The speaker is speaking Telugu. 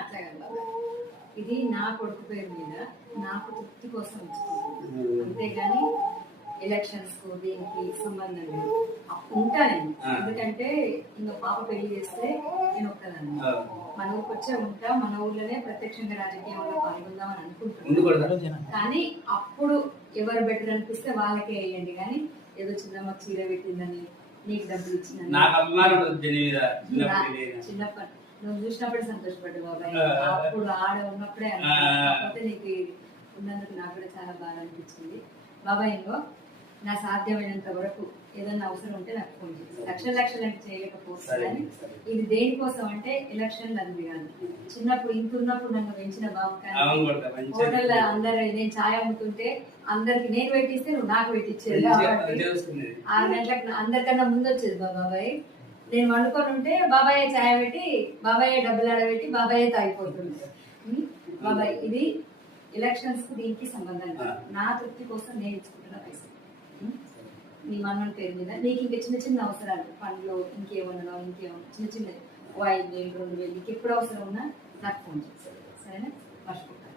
అట్లా కాదు బాబా, ఇది నా కొడుకు పేరు మీద నాకు తృప్తి కోసం ఉంచుకుంటున్నాను, అంతేగాని ఎలక్షన్స్ కు దీనికి సంబంధం లేదు. ఉంటా నేను, ఎందుకంటే ఇంకా పాప పెళ్లి చేస్తే నేను ఒక్కదాన్ని మన ఊరికి వచ్చే ఉంటా, మన ఊర్లోనే ప్రత్యక్షంగా రాజకీయంలో పాల్గొందామని అనుకుంటున్నాను. కానీ అప్పుడు ఎవరు బెటర్ అనిపిస్తే వాళ్ళకే వేయండి, కానీ ఏదో చిన్నమ్మ చీర పెట్టిందని నీకు డబ్బులు ఇచ్చిందని చిన్నప్పటి నువ్వు చూసినప్పుడే సంతోషపడ్డా బాబాయ్, అప్పుడు ఆడ ఉన్నప్పుడే కాకపోతే నీకు ఉన్నందుకు నాకు కూడా చాలా బాగా అనిపించింది బాబాయ్. ఇంకో నా సాధ్యమైనంత వరకు ఏదన్నా అవసరం ఉంటే నాకు ఫోన్ చేసి, లక్షలు అంటే చేయలేకపోవచ్చు, కానీ ఇది దేనికోసం అంటే ఎలక్షన్ అది కాదు. చిన్నప్పుడు ఇంతున్నప్పుడు నన్ను పెంచిన బాబు, కానీ హోటల్లో అందరు నేను ఛాయ్ అమ్ముతుంటే అందరికి నేను పెట్టిస్తే నువ్వు నాకు పెట్టించేది. 6 గంటలకు అందరికన్నా ముందు వచ్చేది బాబాయ్. నేను వండుకొని ఉంటే బాబాయ్ ఛాయ్ పెట్టి, బాబాయ్ డబ్బులు ఆడబెట్టి, బాబాయ్ తాగిపోతుంది. బాబాయ్ ఇది ఎలక్షన్స్ కు దీనికి సంబంధం కాదు, నా తృప్తి కోసం నేను ఇచ్చుకుంటున్న పైసలు నీ మన్నల పేరు మీద. నీకు ఇంకా చిన్న చిన్న అవసరాలు, పండ్లు ఇంకేమన్నా చిన్న చిన్న 5,000 2,000 నీకు ఎప్పుడు అవసరం ఉన్నా నాకు ఫోన్ చేస్తాను, సరేనా? మర్చిపోతాను.